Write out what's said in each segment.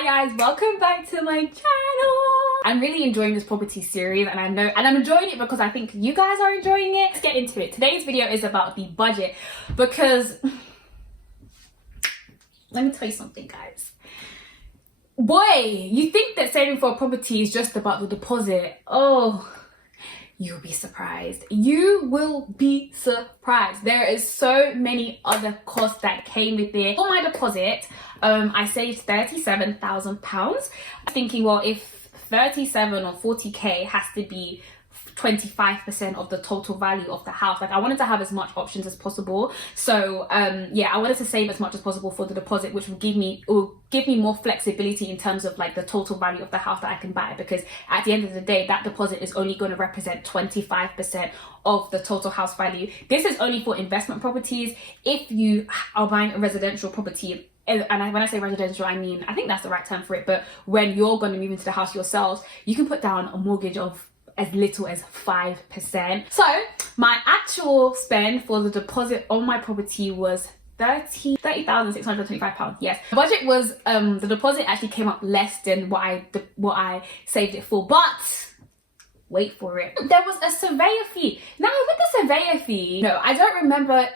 Hi guys, welcome back to my channel. I'm really enjoying this property series and I'm enjoying it because I think you guys are enjoying it. Let's get into it. Today's video is about the budget because let me tell you something, guys. Boy, you think that saving for a property is just about the deposit. Oh, you'll be surprised. You will be surprised. There is so many other costs that came with it. For my deposit, I saved £37,000. Thinking, well, if 37 or 40k has to be 25% of the total value of the house, like I wanted to have as much options as possible. So yeah, I wanted to save as much as possible for the deposit, which will give me more flexibility in terms of like the total value of the house that I can buy, because at the end of the day that deposit is only going to represent 25% of the total house value. This is only for investment properties. If you are buying a residential property, and when I say residential, I mean, I think that's the right term for it, but when you're going to move into the house yourselves, you can put down a mortgage of as little as 5%. So my actual spend for the deposit on my property was £30,625. Yes, the budget was the deposit actually came up less than what I saved it for, but wait for it, there was a surveyor fee. Now with the surveyor fee, no, I don't remember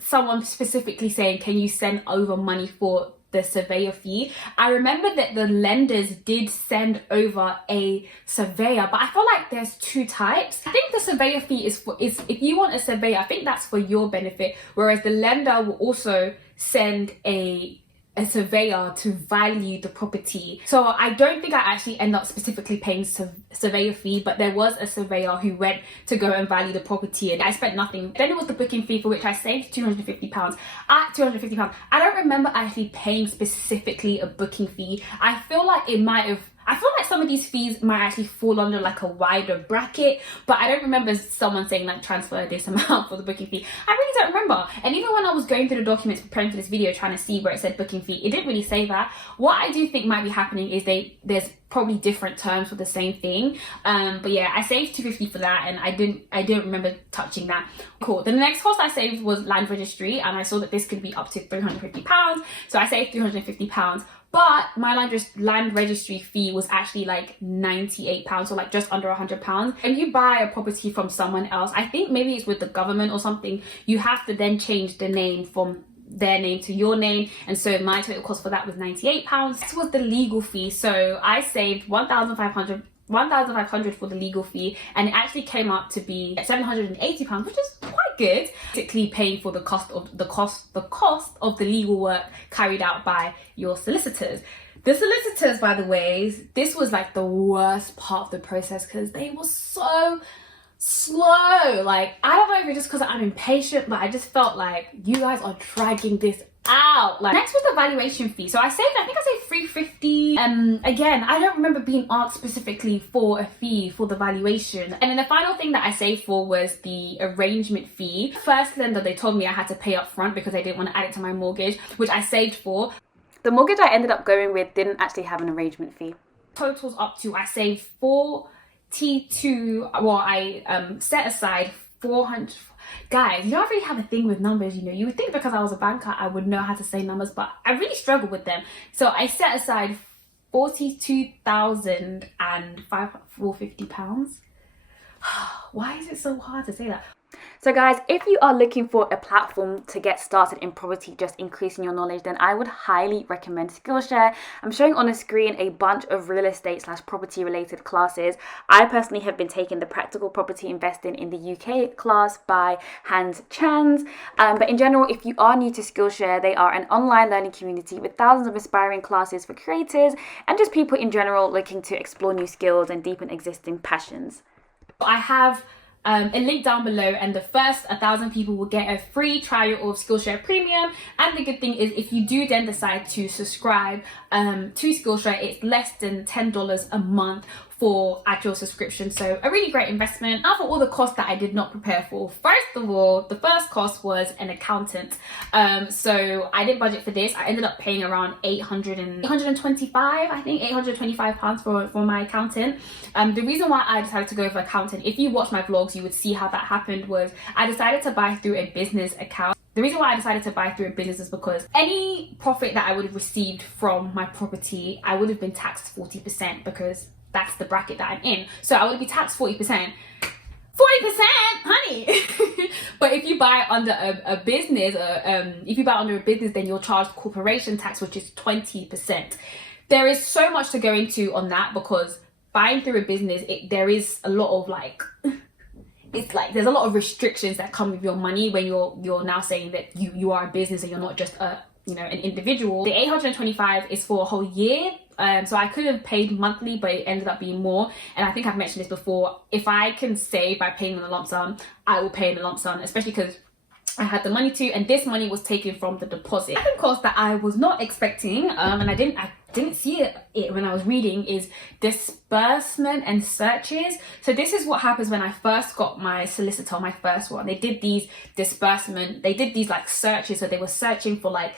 someone specifically saying, can you send over money for the surveyor fee? I remember that the lenders did send over a surveyor, but I feel like there's two types. I think the surveyor fee is if you want a surveyor, I think that's for your benefit, whereas the lender will also send a surveyor to value the property. So I don't think I actually end up specifically paying surveyor fee, but there was a surveyor who went to go and value the property and I spent nothing. Then it was the booking fee, for which I saved £250. At £250, I don't remember actually paying specifically a booking fee. I feel like some of these fees might actually fall under like a wider bracket, but I don't remember someone saying like transfer this amount for the booking fee. I really don't remember. And even when I was going through the documents preparing for this video, trying to see where it said booking fee, it didn't really say that. What I do think might be happening is there's probably different terms for the same thing. But yeah, I saved £250 for that, and I didn't remember touching that. Cool. The next cost I saved was land registry, and I saw that this could be up to £350, so I saved £350. But my land registry fee was actually like £98, so like just under £100. When you buy a property from someone else, I think maybe it's with the government or something, you have to then change the name from their name to your name, and so my total cost for that was £98. This was the legal fee, so I saved £1,500 for the legal fee, and it actually came up to be £780, which is quite good. Basically paying for the cost of the legal work carried out by your solicitors. The solicitors, by the way, this was like the worst part of the process because they were so slow. Like, I don't know if it's just because I'm impatient, but I just felt like you guys are dragging this out. Like, next was the valuation fee. So I saved £350. Again, I don't remember being asked specifically for a fee for the valuation. And then the final thing that I saved for was the arrangement fee. First lender, they told me I had to pay up front because I didn't want to add it to my mortgage, which I saved for. The mortgage I ended up going with didn't actually have an arrangement fee. Totals up to, I saved I set aside 400. Guys, you don't really have a thing with numbers, you know. You would think because I was a banker I would know how to say numbers, but I really struggle with them. So I set aside £42,450. Why is it so hard to say that? So guys, if you are looking for a platform to get started in property, just increasing your knowledge, then I would highly recommend Skillshare. I'm showing on the screen a bunch of real estate / property related classes. I personally have been taking the Practical Property Investing in the UK class by Hans Chans. But in general, if you are new to Skillshare, they are an online learning community with thousands of inspiring classes for creators and just people in general looking to explore new skills and deepen existing passions. I have a link down below, and the first 1,000 people will get a free trial of Skillshare Premium. And the good thing is, if you do then decide to subscribe to Skillshare, it's less than $10 a month for actual subscription, so a really great investment. Now for all the costs that I did not prepare for. First of all, the first cost was an accountant. So I didn't budget for this. I ended up paying around £825 for my accountant. The reason why I decided to go for accountant, if you watch my vlogs, you would see how that happened, was I decided to buy through a business account. The reason why I decided to buy through a business is because any profit that I would have received from my property, I would have been taxed 40% because that's the bracket that I'm in. So I would be taxed 40%. 40%, honey. But if you buy under a business, then you're charged corporation tax, which is 20%. There is so much to go into on that, because buying through a business, there is a lot of like, it's like there's a lot of restrictions that come with your money when you're now saying that you are a business and you're not just an individual. The 825 is for a whole year. So I could have paid monthly, but it ended up being more. And I think I've mentioned this before. If I can save by paying in a lump sum, I will pay in a lump sum, especially because I had the money to, and this money was taken from the deposit. The second cost that I was not expecting, and I didn't see it when I was reading, is disbursement and searches. So this is what happens when I first got my solicitor, my first one. They did these like searches. So they were searching for like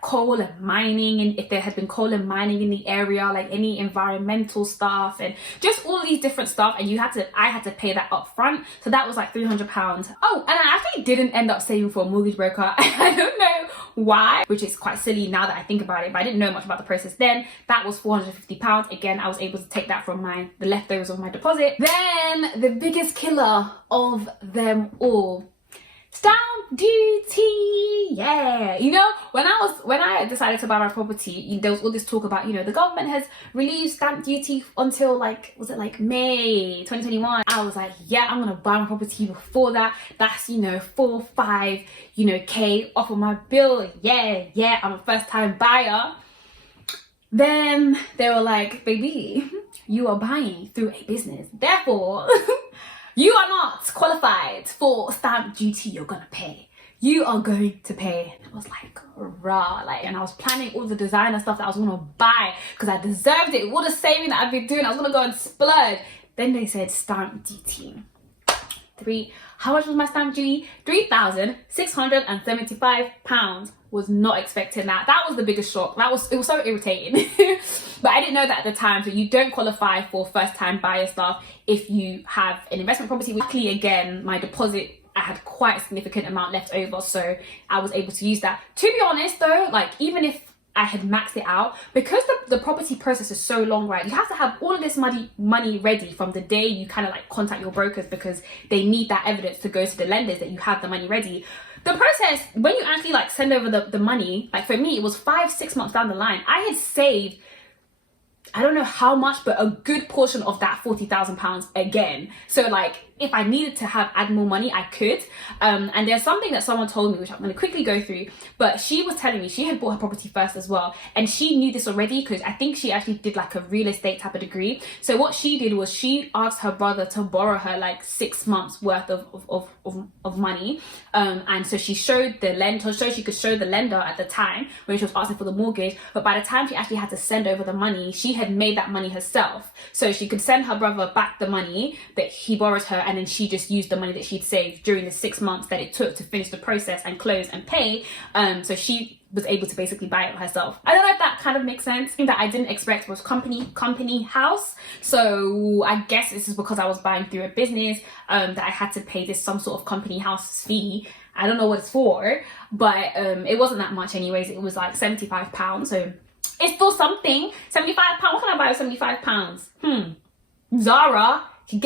coal and mining, and if there had been coal and mining in the area, like any environmental stuff and just all these different stuff. And I had to pay that up front. So that was like £300. Oh, and I actually didn't end up saving for a mortgage broker. I don't know why, which is quite silly now that I think about it, but I didn't know much about the process then. That was £450. Again, I was able to take that from the leftovers of my deposit. Then the biggest killer of them all, stamp duty. Yeah, when I decided to buy my property, there was all this talk about, the government has relieved stamp duty until was it May 2021. I was like, yeah, I'm gonna buy my property before that. That's 4-5 K off of my bill. Yeah, I'm a first time buyer. Then they were like, baby, you are buying through a business, therefore you are not qualified for stamp duty. You're gonna pay. You are going to pay. And I was like, rah, and I was planning all the designer stuff that I was gonna buy because I deserved it. All the saving that I've been doing, I was gonna go and splurge. Then they said stamp duty. How much was my stamp duty? £3,675. Was not expecting that. That was the biggest shock. It was so irritating. But I didn't know that at the time. So you don't qualify for first time buyer stuff if you have an investment property. Luckily, again, my deposit, I had quite a significant amount left over, so I was able to use that. To be honest though, even if I had maxed it out, because the property process is so long, right? You have to have all of this money ready from the day you kind of contact your brokers, because they need that evidence to go to the lenders that you have the money ready. The process, when you actually send over the money, for me, it was 5-6 months down the line. I had saved, I don't know how much, but a good portion of that £40,000 again. So if I needed to add more money, I could. And there's something that someone told me, which I'm going to quickly go through, but she was telling me she had bought her property first as well. And she knew this already because I think she actually did a real estate type of degree. So what she did was she asked her brother to borrow her 6 months worth of money. And so she showed the lender, so she could show the lender at the time when she was asking for the mortgage. But by the time she actually had to send over the money, she had made that money herself. So she could send her brother back the money that he borrowed her, and then she just used the money that she'd saved during the 6 months that it took to finish the process and close and pay. So she was able to basically buy it herself. I don't know if that kind of makes sense. The thing that I didn't expect was company house. So I guess this is because I was buying through a business, that I had to pay some sort of company house fee. I don't know what it's for, but it wasn't that much anyways. It was £75. So it's still something. £75. What can I buy with £75? Zara. I can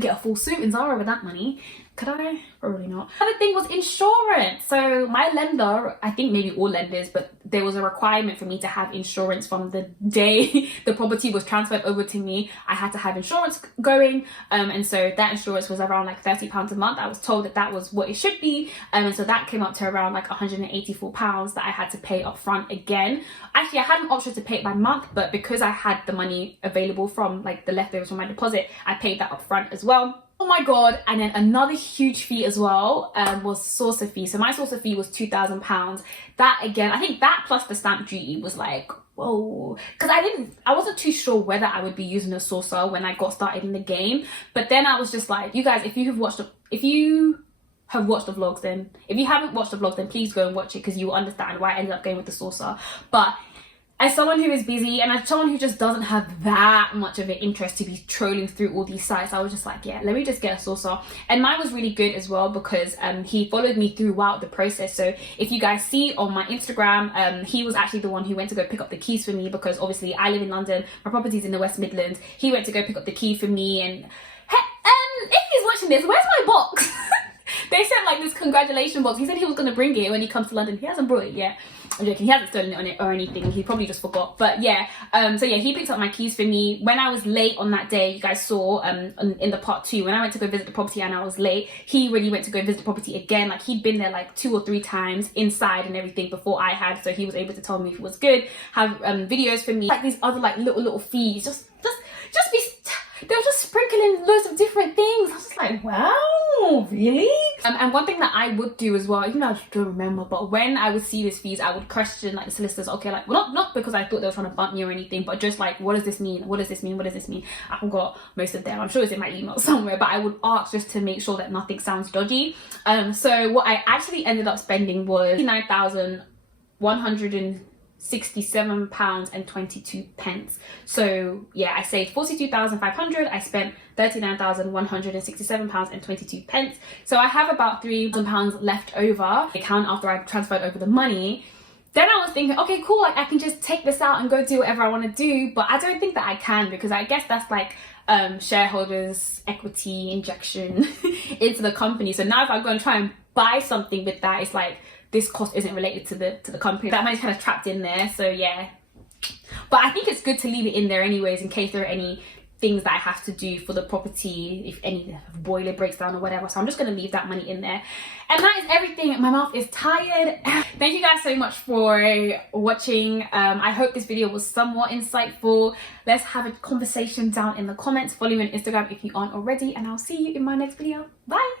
get a full suit in Zara with that money. Could I? Probably not. Another thing was insurance. So my lender, I think maybe all lenders, but there was a requirement for me to have insurance from the day the property was transferred over to me. I had to have insurance going. And so that insurance was around £30 a month. I was told that was what it should be. And so that came up to around £184 that I had to pay up front again. Actually, I had an option to pay it by month, but because I had the money available from the leftovers from my deposit, I paid that up front as well. Oh my god. And then another huge fee as well was saucer fee. So my saucer fee was £2,000. That again, I think that plus the stamp duty was whoa, because I wasn't too sure whether I would be using a saucer when I got started in the game. But then I was just you guys, if you have watched the vlogs, then if you haven't watched the vlogs, then please go and watch it, because you will understand why I ended up going with the saucer. But as someone who is busy and as someone who just doesn't have that much of an interest to be trolling through all these sites, I was just like, yeah, let me just get a saucer. And mine was really good as well because he followed me throughout the process. So if you guys see on my Instagram, he was actually the one who went to go pick up the keys for me, because obviously I live in London, my property's in the West Midlands. He went to go pick up the key for me, and if he's watching this, where's my box? They sent like this congratulation box. He said he was going to bring it when he comes to London. He hasn't brought it yet. I'm joking, he hasn't stolen it on it or anything. He probably just forgot. But yeah, so yeah, he picked up my keys for me. When I was late on that day, you guys saw in the part 2, when I went to go visit the property and I was late, he really went to go visit the property again. Like, he'd been there like 2 or 3 times inside and everything before I had. So he was able to tell me if it was good, have videos for me. Like these other like little fees, just be, they were just sprinkling loads of different things. I was just like, wow, really? And one thing that I would do as well, even though I don't remember, but when I would see these fees, I would question like the solicitors. Okay, like, well, not because I thought they were trying to bump me or anything, but just like, what does this mean? What does this mean? What does this mean? I forgot most of them. I'm sure it's in my email somewhere, but I would ask just to make sure that nothing sounds dodgy. So what I actually ended up spending was £39,167.22. So yeah, I saved 42,500. I spent 39,167.22. So I have about £3,000 left over the account after I transferred over the money. Then I was thinking, okay, cool, like I can just take this out and go do whatever I want to do, but I don't think that I can, because I guess that's like shareholders equity injection into the company. So now if I go and try and buy something with that, it's like this cost isn't related to the company. That money's kind of trapped in there. So yeah, but I think it's good to leave it in there anyways, in case there are any things that I have to do for the property, if any boiler breaks down or whatever. So I'm just going to leave that money in there. And that is everything. My mouth is tired. Thank you guys so much for watching. I hope this video was somewhat insightful. Let's have a conversation down in the comments. Follow me on Instagram if you aren't already, and I'll see you in my next video. Bye.